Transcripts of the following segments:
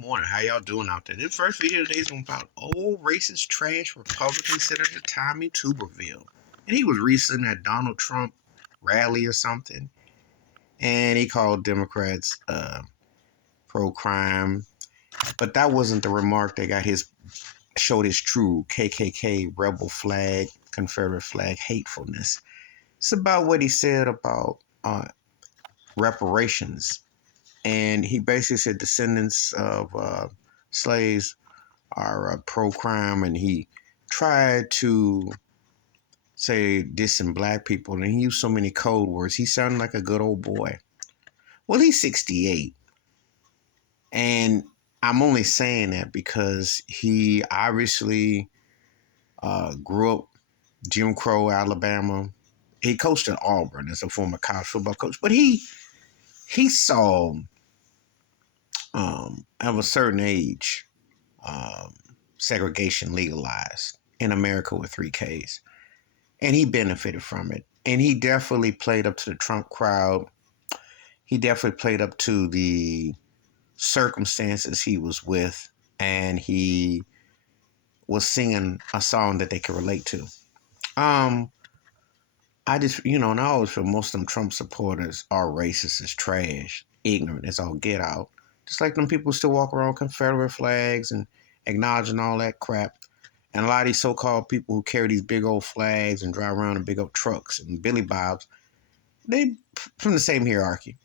Morning. How y'all doing out there? This first video today is about old racist trash Republican Senator Tommy Tuberville. And he was recently at Donald Trump rally or something. And he called Democrats pro-crime. But that wasn't the remark that showed his true KKK rebel flag, Confederate flag hatefulness. It's about what he said about reparations. And he basically said descendants of slaves are pro-crime, and he tried to say dissing black people, and he used so many code words. He sounded like a good old boy. Well, he's 68, and I'm only saying that because he obviously grew up Jim Crow, Alabama. He coached at Auburn as a former college football coach, but he saw at a certain age segregation legalized in America with 3Ks. And he benefited from it. And he definitely played up to the Trump crowd. He definitely played up to the circumstances he was with. And he was singing a song that they could relate to. I just, and I always feel most of them Trump supporters are racist as trash, ignorant as all get out. Just like them people still walk around with Confederate flags and acknowledging all that crap. And a lot of these so-called people who carry these big old flags and drive around in big old trucks and Billy Bobs, they from the same hierarchy.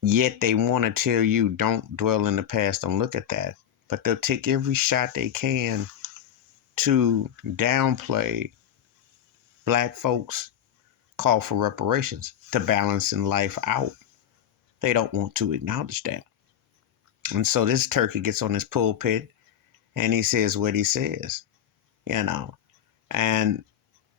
Yet they want to tell you don't dwell in the past, don't look at that. But they'll take every shot they can to downplay black folks' call for reparations, to balancing life out. They don't want to acknowledge that. And so this turkey gets on his pulpit and he says what he says, and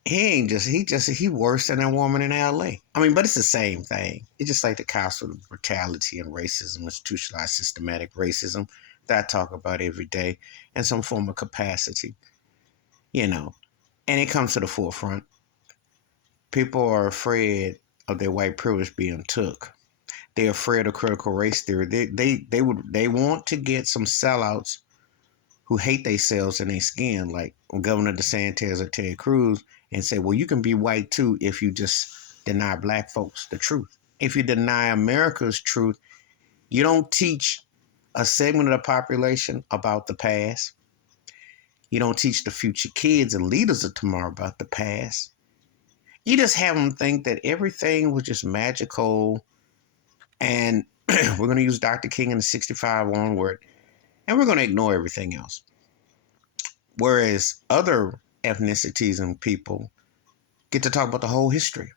he worse than that woman in LA. But it's the same thing. It's just like the cops with brutality and racism, institutionalized systematic racism that I talk about every day in some form of capacity, and it comes to the forefront. People are afraid of their white privilege being took. They're afraid of critical race theory. They want to get some sellouts who hate themselves in their skin, like Governor DeSantis or Ted Cruz, and say, well, you can be white too if you just deny black folks the truth. If you deny America's truth, you don't teach a segment of the population about the past. You don't teach the future kids and leaders of tomorrow about the past. You just have them think that everything was just magical, and we're going to use Dr. King in the 65 onward, and we're going to ignore everything else. Whereas other ethnicities and people get to talk about the whole history.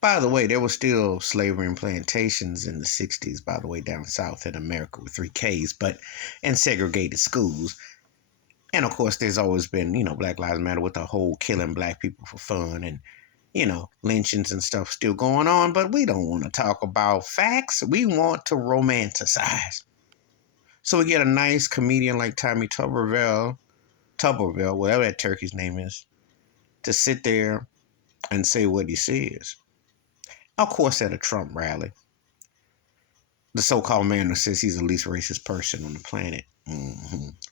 By the way, there was still slavery and plantations in the 60s, by the way, down south in America with 3Ks, and segregated schools. And of course, there's always been, Black Lives Matter with the whole killing black people for fun and, lynchings and stuff still going on. But we don't want to talk about facts. We want to romanticize. So we get a nice comedian like Tommy Tuberville, whatever that turkey's name is, to sit there and say what he says. Of course, at a Trump rally, the so-called man who says he's the least racist person on the planet.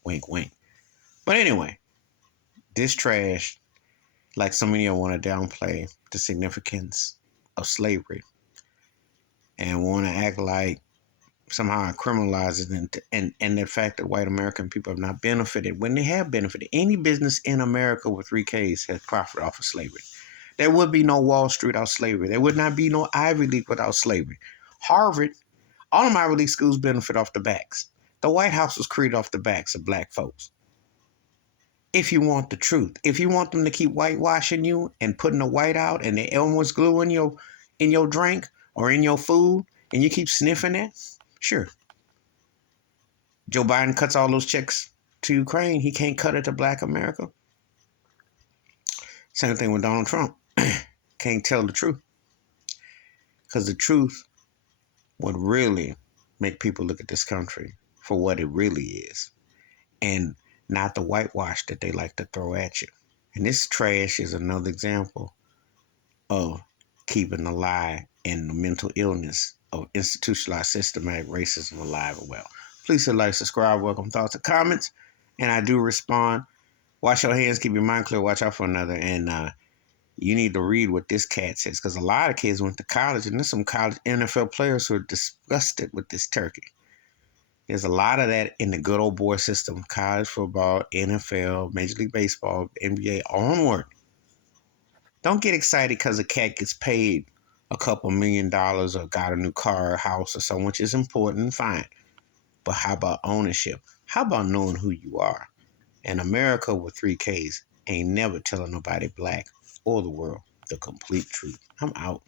Wink, wink. But anyway, this trash, like so many of them want to downplay the significance of slavery and want to act like somehow it criminalizes and the fact that white American people have not benefited when they have benefited. Any business in America with 3Ks has profited off of slavery. There would be no Wall Street without slavery. There would not be no Ivy League without slavery. Harvard, all of my Ivy League schools benefit off the backs. The White House was created off the backs of black folks. If you want the truth, if you want them to keep whitewashing you and putting the white out and the Elmer's glue in your drink or in your food, and you keep sniffing it, sure. Joe Biden cuts all those checks to Ukraine. He can't cut it to black America. Same thing with Donald Trump. Can't tell the truth. Because the truth would really make people look at this country for what it really is. And not the whitewash that they like to throw at you. And this trash is another example of keeping the lie and the mental illness of institutionalized systematic racism alive and well. Please hit like, subscribe, welcome thoughts and comments. And I do respond. Wash your hands, keep your mind clear, watch out for another. And you need to read what this cat says, because a lot of kids went to college, and there's some college NFL players who are disgusted with this turkey. There's a lot of that in the good old boy system: college football, NFL, Major League Baseball, NBA, onward. Don't get excited because a cat gets paid a couple $1,000,000 or got a new car or house or something, which is important, fine. But how about ownership? How about knowing who you are? And America with 3Ks ain't never telling nobody black or the world the complete truth. I'm out.